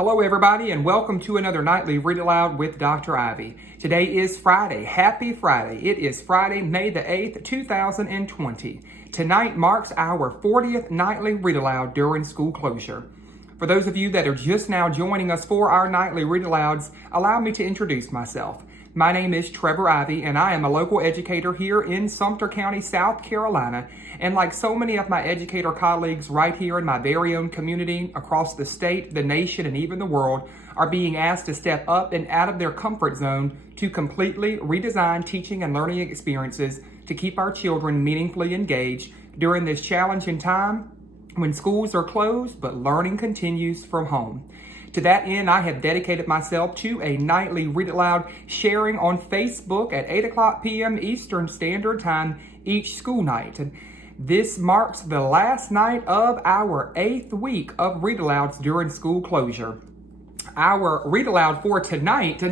Hello everybody and welcome to another nightly Read Aloud with Dr. Ivey. Today is Friday. Happy Friday. It is Friday, May the 8th, 2020. Tonight marks our 40th nightly Read Aloud during school closure. For those of you that are just now joining us for our nightly Read Alouds, allow me to introduce myself. My name is Trevor Ivey, and I am a local educator here in Sumter County, South Carolina. And like so many of my educator colleagues right here in my very own community, across the state, the nation, and even the world, are being asked to step up and out of their comfort zone to completely redesign teaching and learning experiences to keep our children meaningfully engaged during this challenging time when schools are closed, but learning continues from home. To that end, I have dedicated myself to a nightly Read Aloud sharing on Facebook at 8 o'clock p.m. Eastern Standard Time each school night. This marks the last night of our 8th week of Read Alouds during school closure. Our Read Aloud for tonight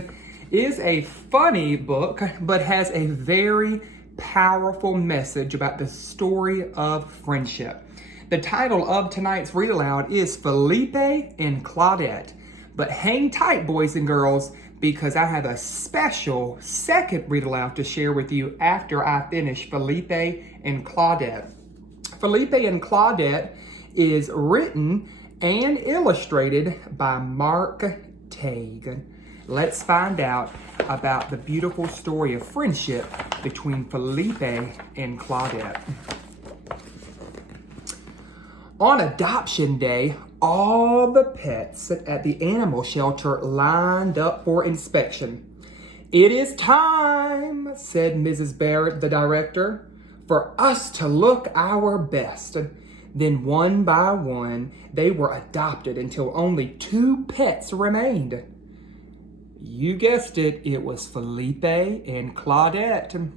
is a funny book, but has a very powerful message about the story of friendship. The title of tonight's Read Aloud is Felipe and Claudette. But hang tight, boys and girls, because I have a special second Read Aloud to share with you after I finish Felipe and Claudette. Felipe and Claudette is written and illustrated by Mark Tague. Let's find out about the beautiful story of friendship between Felipe and Claudette. On adoption day, all the pets at the animal shelter lined up for inspection. "It is time," said Mrs. Barrett, the director, "for us to look our best." Then one by one, they were adopted until only 2 pets remained. You guessed it, it was Felipe and Claudette.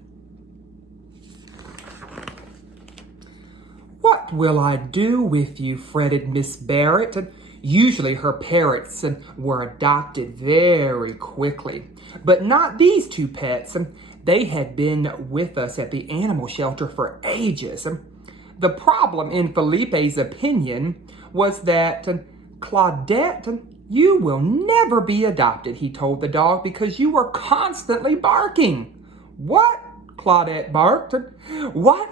"What will I do with you?" fretted Miss Barrett. Usually her parrots were adopted very quickly, but not these 2 pets. They had been with us at the animal shelter for ages. The problem, in Felipe's opinion, was that Claudette, "You will never be adopted," he told the dog, "because you are constantly barking." "What?" Claudette barked. What?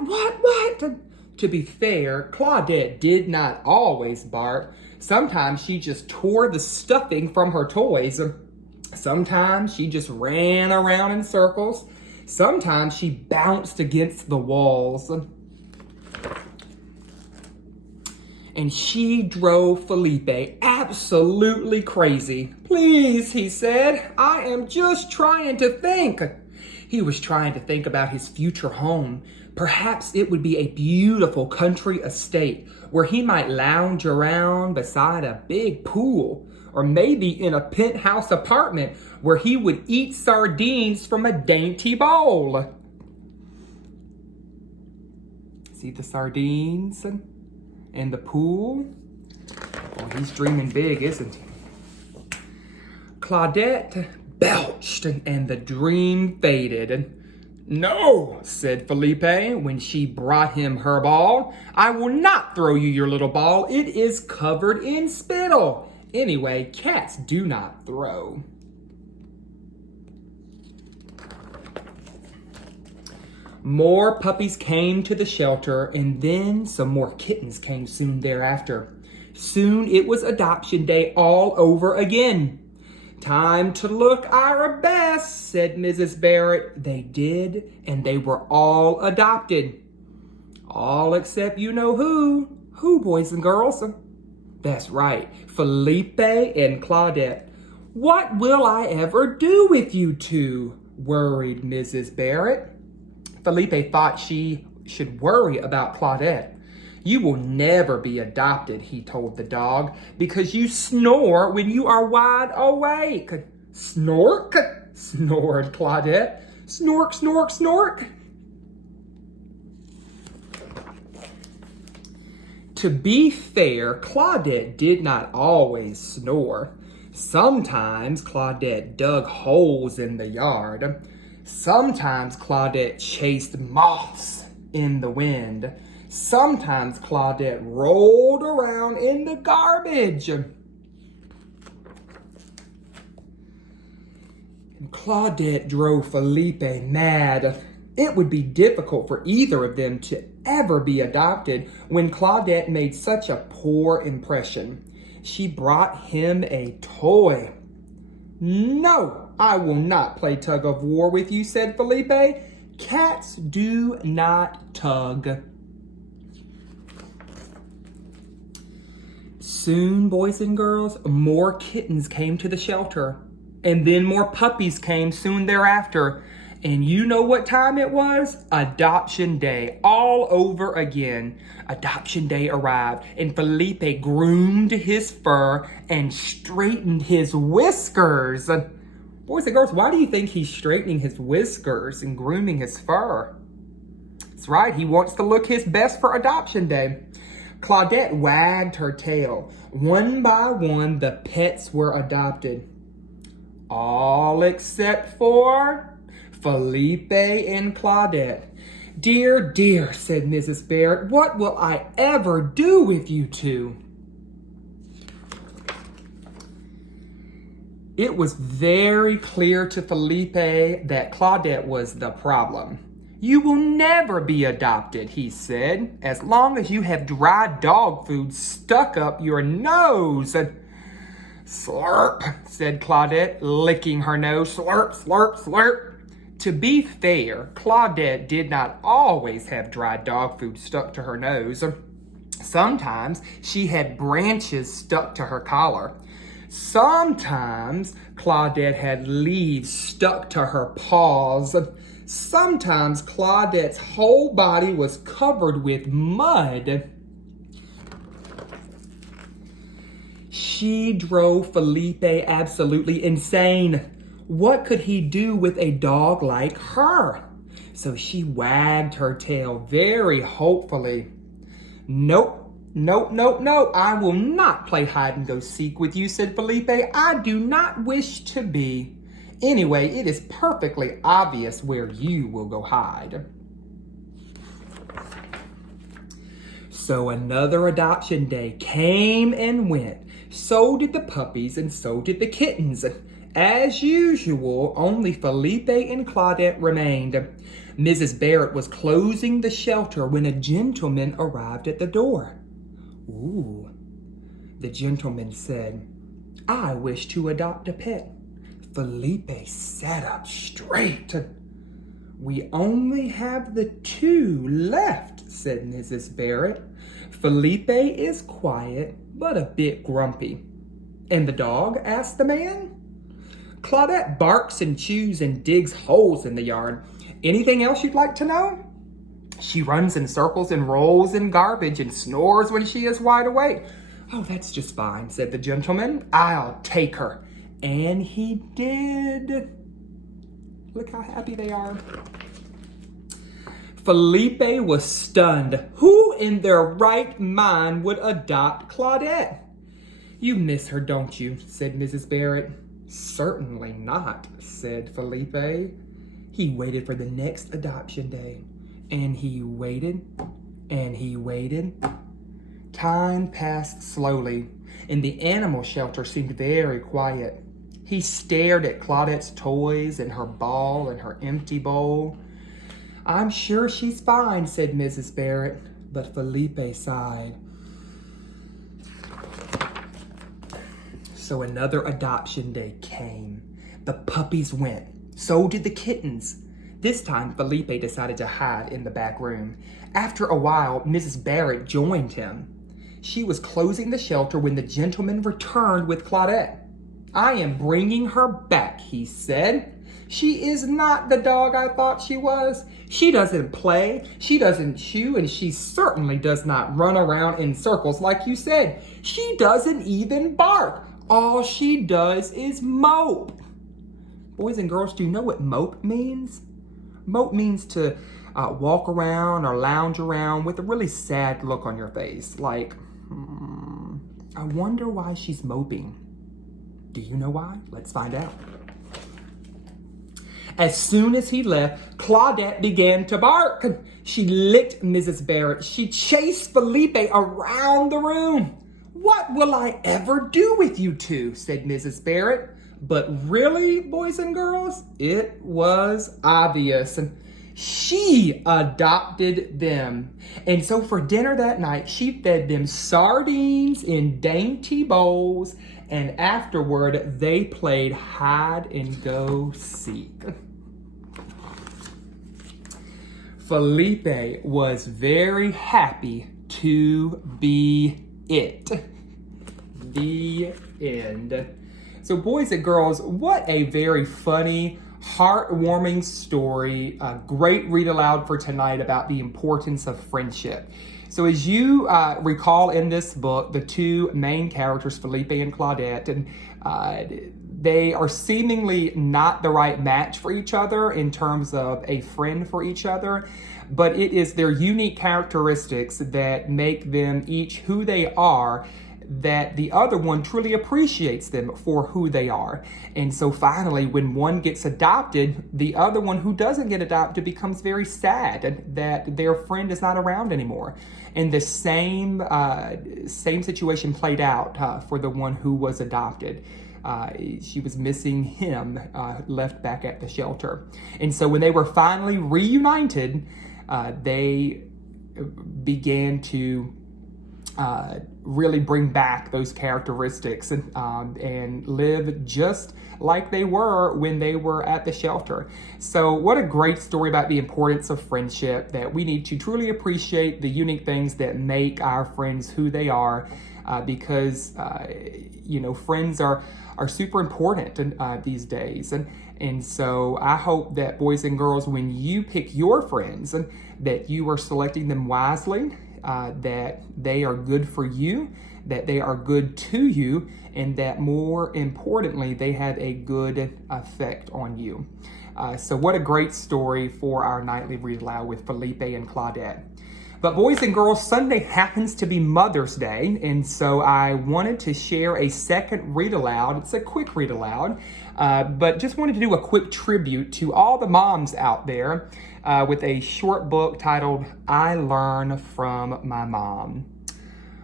To be fair, Claudette did not always bark. Sometimes she just tore the stuffing from her toys. Sometimes she just ran around in circles. Sometimes she bounced against the walls. And she drove Felipe absolutely crazy. "Please," he said, "I am just trying to think." He was trying to think about his future home. Perhaps it would be a beautiful country estate where he might lounge around beside a big pool, or maybe in a penthouse apartment where he would eat sardines from a dainty bowl. See the sardines and the pool? Oh, he's dreaming big, isn't he? Claudette belched and the dream faded. "No," said Felipe when she brought him her ball. "I will not throw you your little ball. It is covered in spittle. Anyway, cats do not throw." More puppies came to the shelter, and then some more kittens came soon thereafter. Soon it was adoption day all over again. "Time to look our best," said Mrs. Barrett. They did, and they were all adopted. All except you know who. Who, boys and girls? That's right, Felipe and Claudette. "What will I ever do with you two?" worried Mrs. Barrett. Felipe thought she should worry about Claudette. "You will never be adopted," he told the dog, "because you snore when you are wide awake." "Snork?" snored Claudette. "Snork, snork, snork." To be fair, Claudette did not always snore. Sometimes Claudette dug holes in the yard. Sometimes Claudette chased moths in the wind. Sometimes Claudette rolled around in the garbage. And Claudette drove Felipe mad. It would be difficult for either of them to ever be adopted when Claudette made such a poor impression. She brought him a toy. "No, I will not play tug of war with you," said Felipe. "Cats do not tug." Soon, boys and girls, more kittens came to the shelter. And then more puppies came soon thereafter. And you know what time it was? Adoption day, all over again. Adoption day arrived, and Felipe groomed his fur and straightened his whiskers. Boys and girls, why do you think he's straightening his whiskers and grooming his fur? That's right, he wants to look his best for adoption day. Claudette wagged her tail. One by one, the pets were adopted. All except for Felipe and Claudette. "Dear, dear," said Mrs. Barrett, "what will I ever do with you two?" It was very clear to Felipe that Claudette was the problem. "You will never be adopted," he said, "as long as you have dry dog food stuck up your nose." "Slurp," said Claudette, licking her nose. "Slurp, slurp, slurp." To be fair, Claudette did not always have dry dog food stuck to her nose. Sometimes she had branches stuck to her collar. Sometimes Claudette had leaves stuck to her paws. Sometimes Claudette's whole body was covered with mud. She drove Felipe absolutely insane. What could he do with a dog like her? So she wagged her tail very hopefully. "Nope, nope, nope, nope. I will not play hide and go seek with you," said Felipe. "I do not wish to be. Anyway, it is perfectly obvious where you will go hide." So another adoption day came and went. So did the puppies and so did the kittens. As usual, only Felipe and Claudette remained. Mrs. Barrett was closing the shelter when a gentleman arrived at the door. "Ooh," the gentleman said, "I wish to adopt a pet." Felipe sat up straight. "We only have the two left," said Mrs. Barrett. "Felipe is quiet, but a bit grumpy." "And the dog?" asked the man. "Claudette barks and chews and digs holes in the yard. Anything else you'd like to know?" "She runs in circles and rolls in garbage and snores when she is wide awake." "Oh, that's just fine," said the gentleman. "I'll take her." And he did. Look how happy they are. Felipe was stunned. Who in their right mind would adopt Claudette? "You miss her, don't you?" said Mrs. Barrett. "Certainly not," said Felipe. He waited for the next adoption day. And he waited, and he waited. Time passed slowly, and the animal shelter seemed very quiet. He stared at Claudette's toys and her ball and her empty bowl. "I'm sure she's fine," said Mrs. Barrett, but Felipe sighed. So another adoption day came. The puppies went. So did the kittens. This time, Felipe decided to hide in the back room. After a while, Mrs. Barrett joined him. She was closing the shelter when the gentleman returned with Claudette. "I am bringing her back," he said. "She is not the dog I thought she was. She doesn't play, she doesn't chew, and she certainly does not run around in circles like you said. She doesn't even bark. All she does is mope." Boys and girls, do you know what mope means? Mope means to walk around or lounge around with a really sad look on your face. Like, I wonder why she's moping. Do you know why? Let's find out. As soon as he left, Claudette began to bark. She licked Mrs. Barrett. She chased Felipe around the room. "What will I ever do with you two?" said Mrs. Barrett. But really, boys and girls, it was obvious. She adopted them. And so for dinner that night, she fed them sardines in dainty bowls, and afterward, they played hide and go seek. Felipe was very happy to be it. The end. So boys and girls, what a very funny, heartwarming story. A great read aloud for tonight about the importance of friendship. So as you recall in this book, the two main characters, Felipe and Claudette, and they are seemingly not the right match for each other in terms of a friend for each other, but it is their unique characteristics that make them each who they are, that the other one truly appreciates them for who they are. And so finally, when one gets adopted, the other one who doesn't get adopted becomes very sad that their friend is not around anymore. And the same situation played out for the one who was adopted. She was missing him, left back at the shelter. And so when they were finally reunited, they began to really bring back those characteristics and live just like they were when they were at the shelter. So what a great story about the importance of friendship, that we need to truly appreciate the unique things that make our friends who they are, because friends are super important these days. And so I hope that boys and girls, when you pick your friends, that you are selecting them wisely, that they are good for you, that they are good to you, and that more importantly, they have a good effect on you. So what a great story for our nightly read aloud with Felipe and Claudette. But boys and girls, Sunday happens to be Mother's Day, and so I wanted to share a second read aloud. It's a quick read aloud, but just wanted to do a quick tribute to all the moms out there with a short book titled, I Learn from My Mom.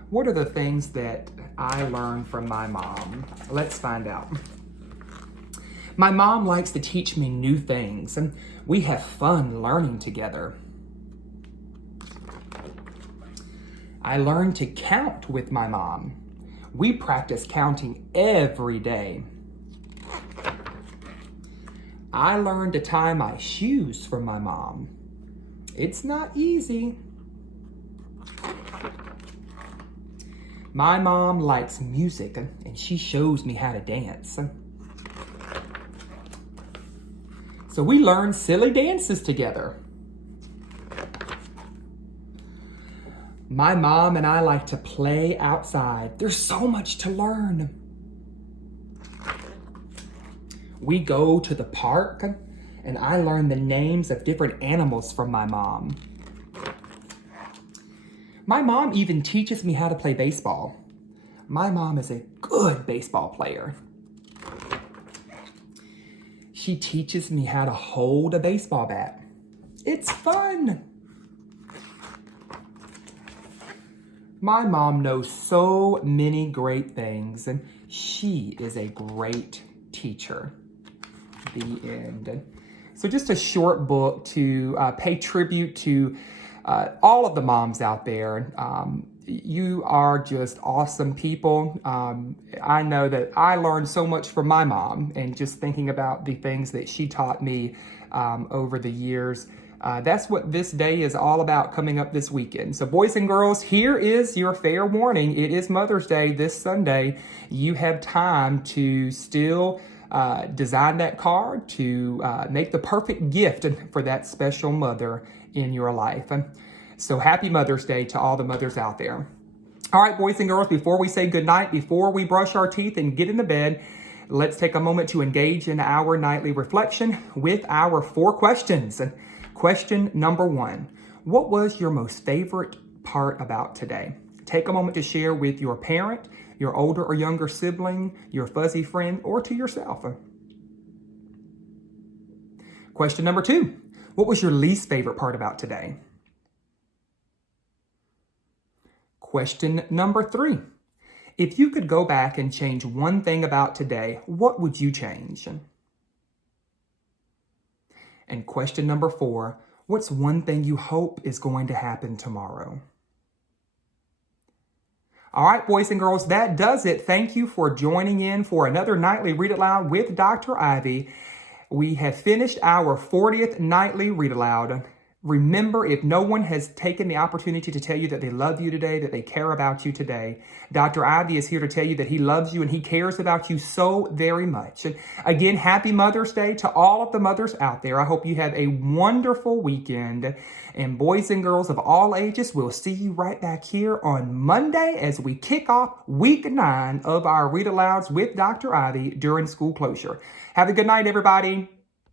What are the things that I learned from my mom? Let's find out. My mom likes to teach me new things, and we have fun learning together. I learned to count with my mom. We practice counting every day. I learned to tie my shoes from my mom. It's not easy. My mom likes music, and she shows me how to dance. So we learn silly dances together. My mom and I like to play outside. There's so much to learn. We go to the park, and I learn the names of different animals from my mom. My mom even teaches me how to play baseball. My mom is a good baseball player. She teaches me how to hold a baseball bat. It's fun. My mom knows so many great things, and she is a great teacher. The end. So just a short book to pay tribute to all of the moms out there. You are just awesome people. I know that I learned so much from my mom, and just thinking about the things that she taught me over the years. That's what this day is all about coming up this weekend. So boys and girls, here is your fair warning. It is Mother's Day this Sunday. You have time to still design that card, to make the perfect gift for that special mother in your life. So happy Mother's Day to all the mothers out there. All right, boys and girls, before we say goodnight, before we brush our teeth and get into bed, let's take a moment to engage in our nightly reflection with our 4 questions. Question number 1, what was your most favorite part about today? Take a moment to share with your parent, your older or younger sibling, your fuzzy friend, or to yourself. Question number 2, what was your least favorite part about today? Question number 3, If you could go back and change one thing about today, what would you change? And question number 4, what's one thing you hope is going to happen tomorrow? All right, boys and girls, that does it. Thank you for joining in for another Nightly Read Aloud with Dr. Ivey. We have finished our 40th Nightly Read Aloud. Remember, if no one has taken the opportunity to tell you that they love you today, that they care about you today, Dr. Ivey is here to tell you that he loves you and he cares about you so very much. And again, happy Mother's Day to all of the mothers out there. I hope you have a wonderful weekend. And boys and girls of all ages, we'll see you right back here on Monday as we kick off week 9 of our Read Alouds with Dr. Ivey during school closure. Have a good night, everybody.